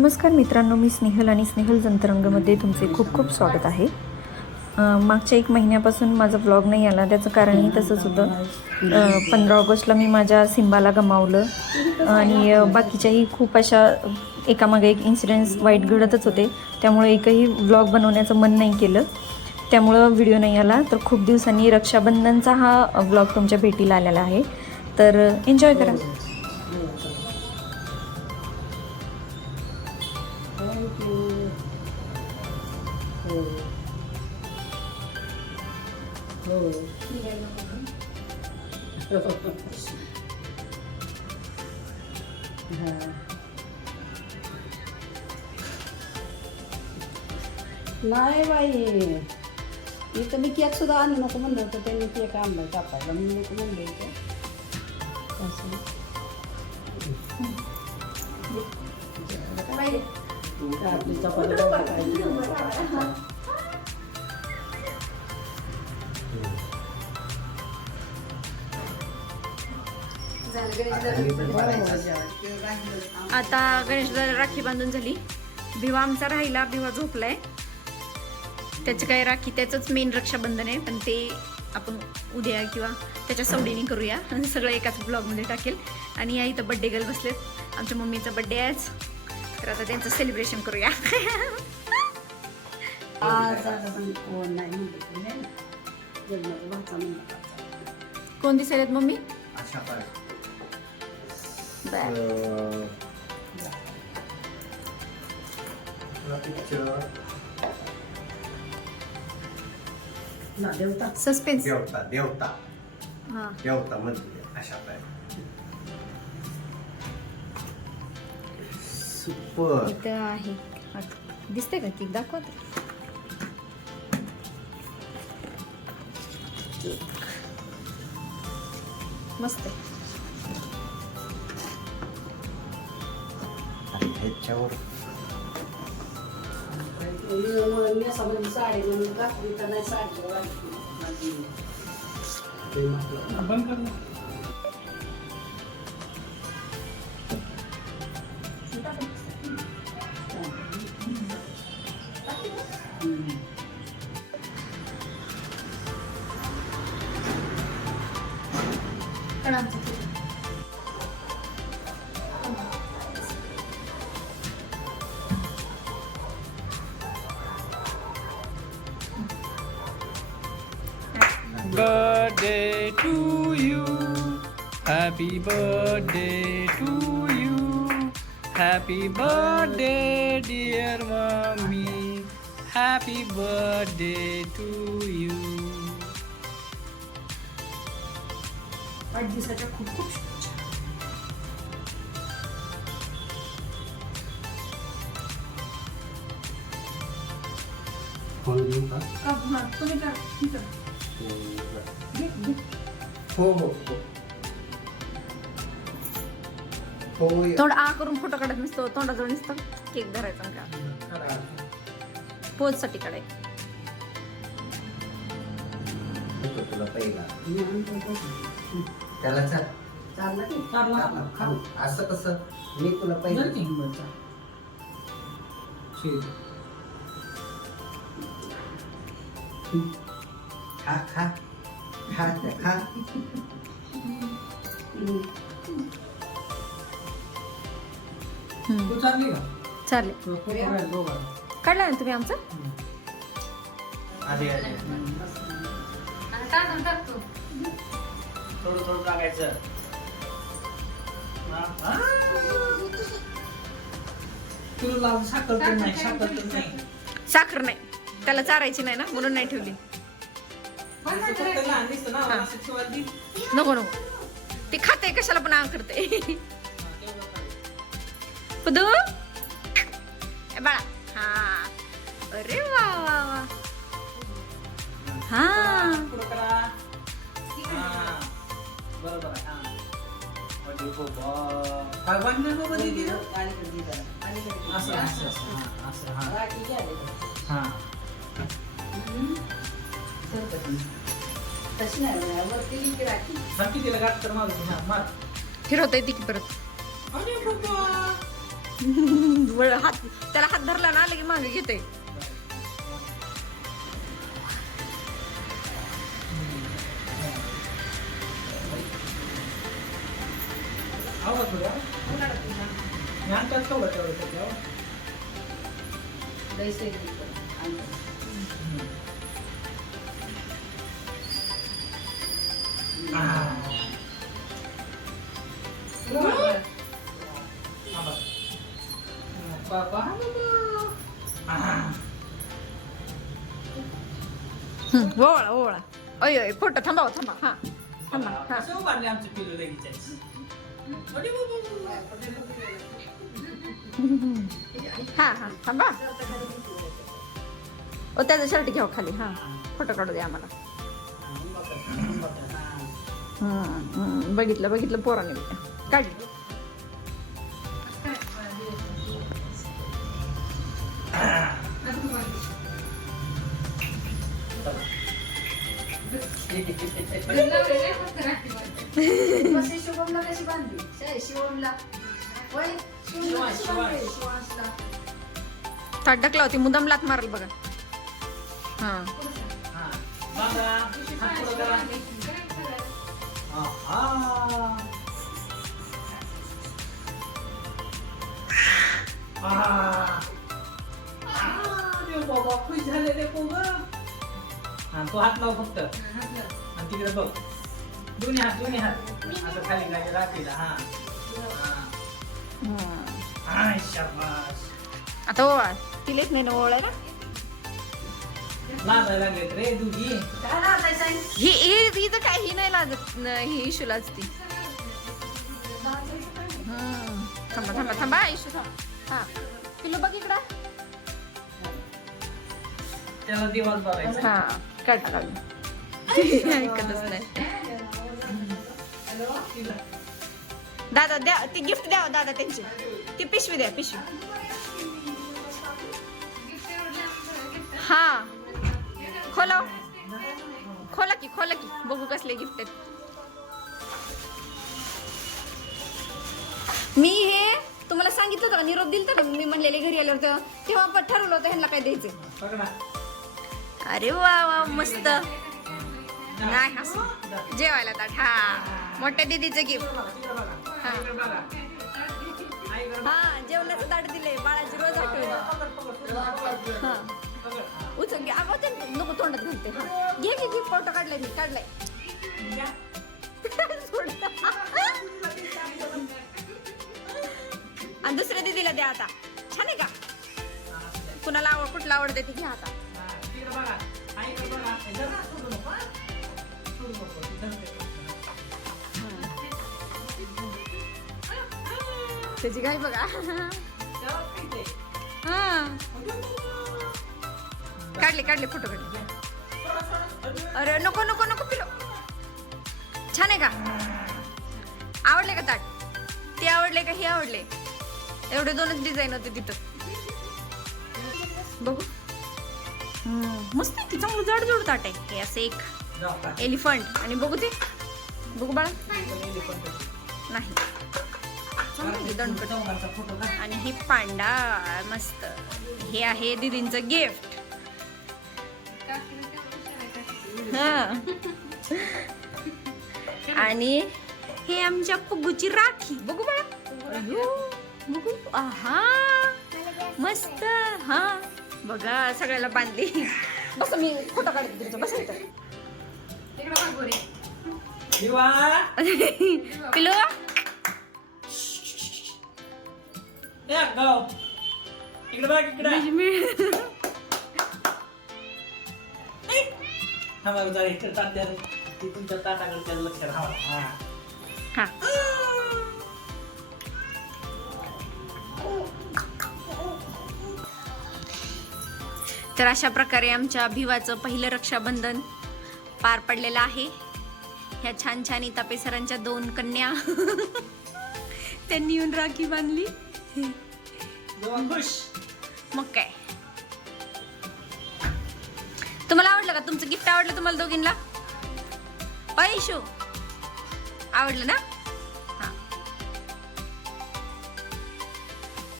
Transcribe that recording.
नमस्कार मित्रांनो, मी स्नेहल आणि स्नेहल जंतरंगमध्ये तुमचे खूप खूप स्वागत आहे. मागच्या 1 महिन्यापासून माझा व्लॉग नाही आला. त्याचं कारणही तसंच होतं. 15 ऑगस्टला मी माझ्या सिम्बाला गमावलं आणि बाकीच्याही खूप अशा एकामागे एक इन्सिडेंट्स वाईट घडतच होते. त्यामुळे एकही व्लॉग बनवण्याचं मन नाही केलं. त्यामुळं व्हिडिओ नाही आला. तर खूप दिवसांनी रक्षाबंधनचा हा व्लॉग तुमच्या भेटीला आलेला आहे. तर एन्जॉय करा. नाही बाई, इथं मी केक सुद्धा आणू नको म्हणलं होतं. त्यांनी केक आणला कापायला, मी नको म्हणलं होतं. आता गणेशदादा राखी बांधून झाली. भिवा आमचा राहिला, भिवा झोपलाय. त्याची काय राखी, त्याचंच मेन रक्षाबंधन आहे, पण ते आपण उद्या किंवा त्याच्या सवडीने करूया. सगळं एकाच ब्लॉगमध्ये टाकेल. आणि या इथं बड्डे गर्ल बसलेत. आमच्या मम्मीचा बड्डे आहे आज, तर आता त्यांचं सेलिब्रेशन करूया. कोण दिसायलेत मम्मी? सस्पेन्स. देवता हा, म्हणजे अशा सुपर. इथं आहे. दिसतंय का केक? दाखवा. केक मस्त आहे. ह्याच्यावर साडी म्हणून घातली तर नाही, साडी बंद कर ना. Birthday to you, happy birthday to you, happy birthday dear mommy, happy birthday to you. 8 दिवसाच्या खूप खूप शुभेच्छा. फोन देऊ का? तुम्ही का ठीक आहे. हो हो हो हो थोडं आ करून फोटो काढत नसतो, तोंडाजवळ नुसतं केक धरायचा का पोज साठी काढायचं. तुला पहिला त्याला चाललं की? असं कसं मी तुला पहिला खा खा खा खा. तू चालली का? चालेल. काढला ना तुम्ही आमचं? आधी आधी थोडं थोडं टाकायचं. तुला लावून साखर तर नाही, साखर तर नाही. साखर नाही, त्याला चारायची नाही ना, म्हणून नाही ठेवली. फक्त लहान दिसतं ना, असं ठेवायला ती. नको नको, ती खाते कशाला पण आ करते. पुदू ए बाळा. हा, अरे वा वा वा. हा, पुढं करा. हा, बरोबर आहे. हा. अरे बाबा. काय बांधणार बाबा दीदी ना? असं असं असं. हा, असं. हा. राखी घ्या रे. हा. तशी नाही, वरती लिहिली राखी. सांग की तिला गाठ तर मारू. हा, मार. फिरवता येते की परत. अरे बाबा. हात त्याला हात धरला ना लगे मागे घेते. आवाज बघा. ज्ञानच का वाटतं त्याच्यावर? लईच आहे ते पण. बाबा ओळा ओळा. अय अय फोटो थांबा हा थांबा हा. कसं उभारले आमचं पिलू लगेच. हा हा थांबा. ओ त्याचा शर्ट घ्या खाली. हा फोटो काढू द्या आम्हाला. बघितलं बघितलं पोराने काढली. शुभमला कशी बांधली? शिवमला होय, शिवमला कशी बांधली? शिवांशला. ताट ढकला होती मुदाम लात मारल बघा. हा बाबा हात पुढं करा. बाबा खुश झाले रे पोरं. हा तो हात लाव फक्त आणि तिकडे बघ. दोन्ही हात असं खाली काय राखीला. हा हा शाबास. आता ओळा तिलेच नाही ना ओळायला. लाजायला लागलेत रे दोघी. काय राहताय साई? ही तर काय ही नाही लागत ही इशू लाजती. थांबा थांबा थांबा इशू थांब. हा पिलू बघ इकडं. त्याला दिवस बघायचा. हा काढा काढून ऐकतच नाही. दादा द्या ती गिफ्ट द्या दादा त्यांची. ती पिशवी द्या पिशवी. हा खोला खोला की बघू कसले गिफ्ट आहेत. मी हे तुम्हाला सांगितलं होतं का निरोप दिलता का मी म्हणलेले घरी आल्यावर तेव्हा पण ठरवलं होतं ह्यांना काय द्यायचं. पकडा. अरे वा वा मस्त. नाही असं जेवायला ताट. हा मोठ्या दीदीचं गिफ्ट. हा हा जेवणाचं ताट दिलंय बाळाची रोज आठवण. हा उचल घे. अगं ते नको तोंडात घालते. हा घे घे घे फोटो काढलाय मी काढलाय. आणि दुसऱ्या दीदीला द्या आता. छान आहे का? कुणाला कुठला आवडते ती घ्या आता. त्याची काय बघा. हा काढले फोटो काढले. अरे नको नको नको पिलो. छान आहे का? आवडले का ताट? ते आवडले का हे आवडले? एवढे दोनच डिझाईन होते तिथं. बघू मस्त आहे की चांगलं जड जोड ताट आहे. हे असं एक एलिफंट आणि बघू ते बघू बाळा. नाही दंडकट. आणि हे पांडा मस्त. हे आहे दीदींचं गिफ्ट. आणि हे आमच्या पुग्गूची राखी. बघू बाळा. बघू. आहा मस्त. हा बघा सगळ्याला बांधली. बस मी फोटो काढते तुमचा. बस इथं पिलो. इकडे बघ इकडे. थांबा जरा इकडे ताट द्या. तुमच्या ताटाकडे त्याला लक्ष राहा. हा तर अशा प्रकारे आमच्या भिवाचं पहिलं रक्षाबंधन पार पडलेलं आहे. ह्या छान छान इतापे सरांच्या 2 कन्या त्यांनी येऊन राखी बांधली. मग काय तुम्हाला आवडलं का? तुमचं गिफ्ट आवडलं तुम्हाला दोघींना? इशू आवडलं ना?